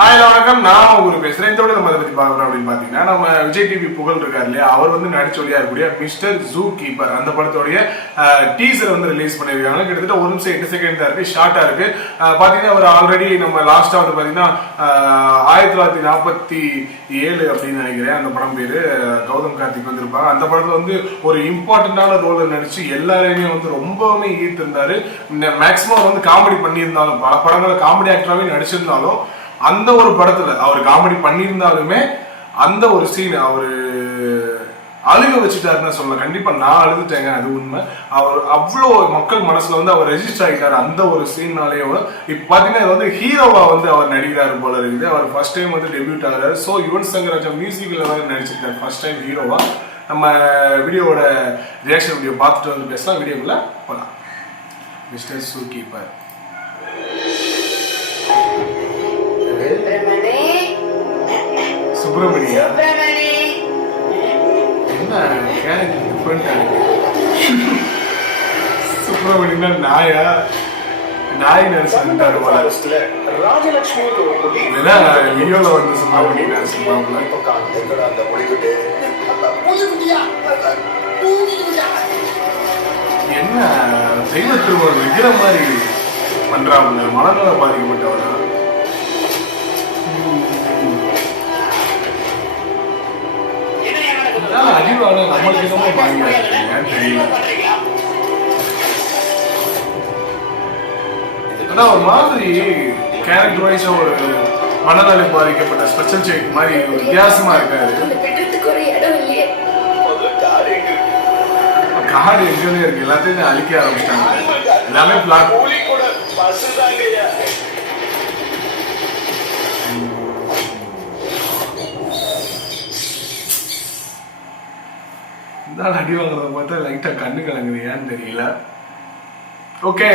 Hi வணக்கம், நான் உங்களுக்கு பேசுறேன். இந்த நம்ம அதை பத்தி பார்க்கணும் அப்படின்னு பாத்தீங்கன்னா, நம்ம விஜய் டிவி புகழ் இருக்காரு இல்லையா, அவர் வந்து நடிச்சொலியா இருக்கக்கூடிய மிஸ்டர் ஜூ கீப்பர் அந்த படத்தோடைய டீசர் வந்து ரிலீஸ் பண்ணிருக்காங்க. கிட்டத்தட்ட 1 நிமிஷம் 8 செகண்ட் தான் இருக்கு, ஷார்ட்டா இருக்கு. பாத்தீங்கன்னா அவர் ஆல்ரெடி நம்ம லாஸ்டா வந்து பாத்தீங்கன்னா 1947 அப்படின்னு நினைக்கிறேன் அந்த படம் பேரு. கௌதம் கார்த்திக் வந்திருப்பாங்க. அந்த படத்துல வந்து ஒரு இம்பார்ட்டன்டான ரோல் நடிச்சு எல்லாரையுமே வந்து ரொம்பவுமே ஈர்த்து இருந்தாரு. மேக்சிமம் வந்து காமெடி பண்ணியிருந்தாலும், பல படங்களை காமெடி ஆக்டராகவே நடிச்சிருந்தாலும், அந்த ஒரு படத்துல அவர் காமெடி பண்ணியிருந்தாலுமே அந்த ஒரு சீன் அவரு அழுக வச்சுட்டாருன்னு சொல்லலாம். கண்டிப்பா நான் அழுதுட்டேங்க, அது உண்மை. அவர் அவ்வளோ மக்கள் மனசுல வந்து அவர் ரெஜிஸ்டர் ஆகிட்டாரு அந்த ஒரு சீன்னாலேயே. இப்ப பாத்தீங்கன்னா வந்து ஹீரோவா வந்து அவர் நடிக்கிறாரு போல இருக்குது. அவர் ஃபர்ஸ்ட் டைம் வந்து டெபியூட் ஆகிறாரு. ஸோ யுவன் சங்கர் ராஜா மியூசிக்ல வந்து நடிச்சிருக்காரு ஃபர்ஸ்ட் டைம் ஹீரோவா. நம்ம வீடியோவோட ரியாக்ஷன் வீடியோ பார்த்துட்டு வந்து பேசலாம். வீடியோக்குள்ள போகலாம். Mister zoo keeper. சுப்பிரமணியா என்ன கேரக்டர் டிஃபரெண்டா இருக்கு. சுப்பிரமணியனா நாயா, நாய் நடிச்சிருந்தாரு போல. லியோல வந்து சுப்பிரமணியன் நடிச்சிருப்பாங்க. என்ன தெய்வ திருமணம் விக்கிற மாதிரி பண்றாங்க. மனநல பாதிக்கப்பட்டவனா அறிவாள நம்மளுக்கு என்னமோ பாதிக்க தெரியல. ஆனா ஒரு மாதிரி கேரக்டர் வைஸா ஒரு மனநல பாதிக்கப்பட்ட ஸ்பெஷல் சைல்ட் மாதிரி ஒரு வித்தியாசமா இருக்காரு. காடு எங்கேயுமே இருக்கு, எல்லாத்தையும் அழிக்க ஆரம்பிச்சிட்டாங்க. எல்லாமே பிளாட். அடி வாங்குறத பார்த்தா லைட்டா கண்ணு கலங்குது, ஏன்னு தெரியல. ஓகே,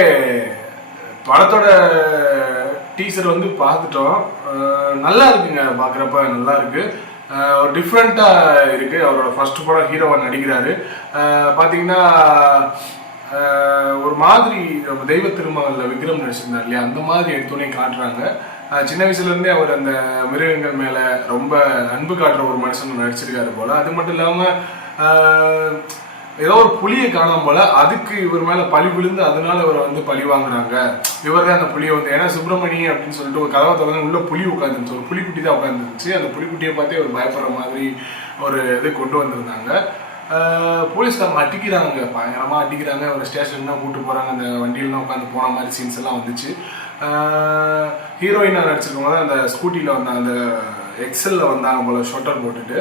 படத்தோட டீசர் வந்து பார்த்துட்டோம். நல்லா இருக்குங்க, பார்க்குறப்ப நல்லா இருக்கு. ஒரு டிஃப்ரெண்டா இருக்கு. அவரோட ஃபர்ஸ்ட் படம் ஹீரோவா நடிக்கிறாரு. பார்த்தீங்கன்னா ஒரு மாதிரி தெய்வ திருமகள்ல விக்ரம் நடிச்சிருந்தார் இல்லையா, அந்த மாதிரி எடுத்தோடனே காட்டுறாங்க. சின்ன வயசுல இருந்தே அவர் அந்த மிருகங்கள் மேல ரொம்ப அன்பு காட்டுற ஒரு மனுஷன் நடிச்சிருக்காரு போல. அது மட்டும் இல்லாம ஏதோ ஒரு புலியை காணாம போல, அதுக்கு இவர் மேல பழி விழுந்து அதனால இவரை வந்து பழி வாங்குறாங்க. இவர் தான் அந்த புலியை வந்து, ஏன்னா சுப்பிரமணியம் அப்படின்னு சொல்லிட்டு ஒரு கதவை திறந்து உள்ள புலி உட்காந்துருந்துச்சு, ஒரு புலிக்குட்டி தான் உட்காந்துருந்துச்சு. அந்த புலிக்குட்டியை பார்த்தே ஒரு பயப்படுற மாதிரி ஒரு இது கொண்டு வந்திருந்தாங்க. போலீஸ்காரங்க அடிக்கிறாங்க, பயங்கரமா அடிக்கிறாங்க. ஒரு ஸ்டேஷன் தான் கூப்பிட்டு போறாங்க, அந்த வண்டியிலாம் உட்காந்து போன மாதிரி சீன்ஸ் எல்லாம் வந்துச்சு. ஹீரோயினா நடிச்சிருக்கவங்க தான் அந்த ஸ்கூட்டியில வந்தாங்க, அந்த எக்ஸல்ல வந்தாங்க போல, ஷொட்டர் போட்டுட்டு.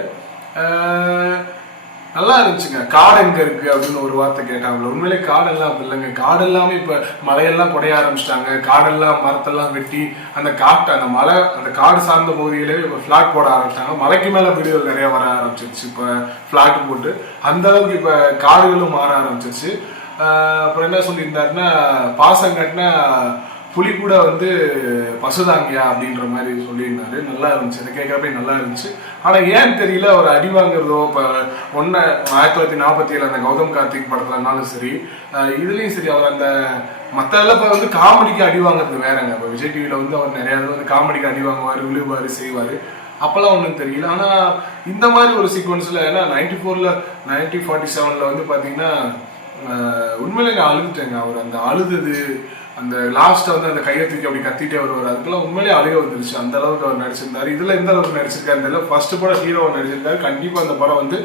நல்லா இருந்துச்சுங்க. காடு எங்க இருக்கு அப்படின்னு ஒரு வார்த்தை கேட்டாங்க. உண்மையிலே காடெல்லாம் அப்படி இல்லைங்க. காடெல்லாமே இப்ப மலையெல்லாம் குறைய ஆரம்பிச்சிட்டாங்க. காடெல்லாம் மரத்தெல்லாம் வெட்டி அந்த காட்டு அந்த மலை அந்த காடு சார்ந்த பகுதிகளே இப்ப பிளாட் போட ஆரம்பிச்சிட்டாங்க. மலைக்கு மேல வீடுகள் நிறைய வர ஆரம்பிச்சிருச்சு. இப்ப பிளாட் போட்டு அந்த அளவுக்கு இப்ப காடுகளும் மாற ஆரம்பிச்சிருச்சு. அப்புறம் என்ன சொல்லியிருந்தாருன்னா, பாசம் கட்டினா புலி கூட வந்து பசுதாங்கியா அப்படின்ற மாதிரி சொல்லியிருந்தாரு. நல்லா இருந்துச்சு, அதை கேட்கறப்ப நல்லா இருந்துச்சு. ஆனா ஏன்னு தெரியல, அவர் அடி வாங்குறதோ இப்போ 1947 அந்த கௌதம் கார்த்திக் படத்துலனாலும் சரி, இதுலயும் சரி, அவர் அந்த மற்ற இப்போ வந்து காமெடிக்கு அடி வாங்குறது வேறங்க. இப்போ விஜய் டிவியில வந்து அவர் நிறைய வந்து காமெடிக்கு அடி வாங்குவார், விழுவாரு, செய்வாரு. அப்பெல்லாம் ஒன்றும் தெரியல. ஆனா இந்த மாதிரி ஒரு சீக்வன்ஸ்ல, ஏன்னா 1947 வந்து பாத்தீங்கன்னா உண்மையிலே நான் அழுதுட்டேங்க. அவர் அந்த அழுது அந்த லாஸ்ட் வந்து அந்த கையை தூக்கி அப்படி கத்திட்டே வருவார், அதுக்கெல்லாம் உண்மையிலேயே அழுக வந்துருச்சு. அந்த அளவுக்கு அவர் நடிச்சிருந்தாரு. இதுல எந்த அளவுக்கு நடிச்சிருக்காரு தெரியல. ஃபர்ஸ்ட் படம் ஹீரோவை நடிச்சிருக்காரு. கண்டிப்பா அந்த படம் வந்து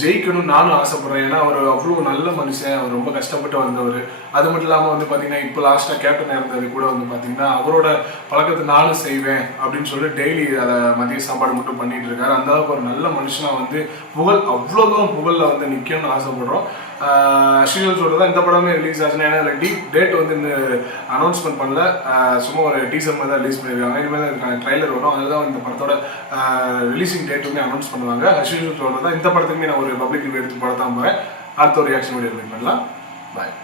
ஜெயிக்கணும்னு நானும் ஆசைப்படுறேன். ஏன்னா அவர் அவ்வளவு நல்ல மனுஷன், அவர் ரொம்ப கஷ்டப்பட்டு வந்தவர். அது மட்டும் இல்லாம வந்து பாத்தீங்கன்னா இப்போ லாஸ்டா கேப்டன் இருந்தது கூட வந்து பாத்தீங்கன்னா அவரோட பழக்கத்தை நானும் செய்வேன் அப்படின்னு சொல்லிட்டு டெய்லி அதை மதிய சாப்பாடு மட்டும் பண்ணிட்டு இருக்காரு. அந்த அளவுக்கு ஒரு நல்ல மனுஷனா வந்து புகழ் அவ்வளவு தூரம் புகழ்ல வந்து நிக்கணும்னு ஆசைப்படுறோம். சொல்றதா இந்த படமே ரிலீஸ் ஆச்சுன்னா, ஏன்னா டேட் வந்து இந்த அனௌன்ஸ்மெண்ட் பண்ணல, சும்மா ஒரு டீசர் மாதிரி தான் ரிலீஸ் பண்ணிருக்காங்க. இனிமேல் அதுக்கான ட்ரைலர் வரும், அதுதான் இந்த படத்தோட ரிலீசிங் டேட் வந்து அனௌன்ஸ் பண்ணுவாங்க. சொல்றதா இந்த படத்துக்குமே நான் ஒரு பப்ளிக் ரிவ்யூ எடுத்து படத்தான் போறேன். அடுத்த ஒரு ரியாக்ஷன் வீடியோ பண்ணலாம். பாய்.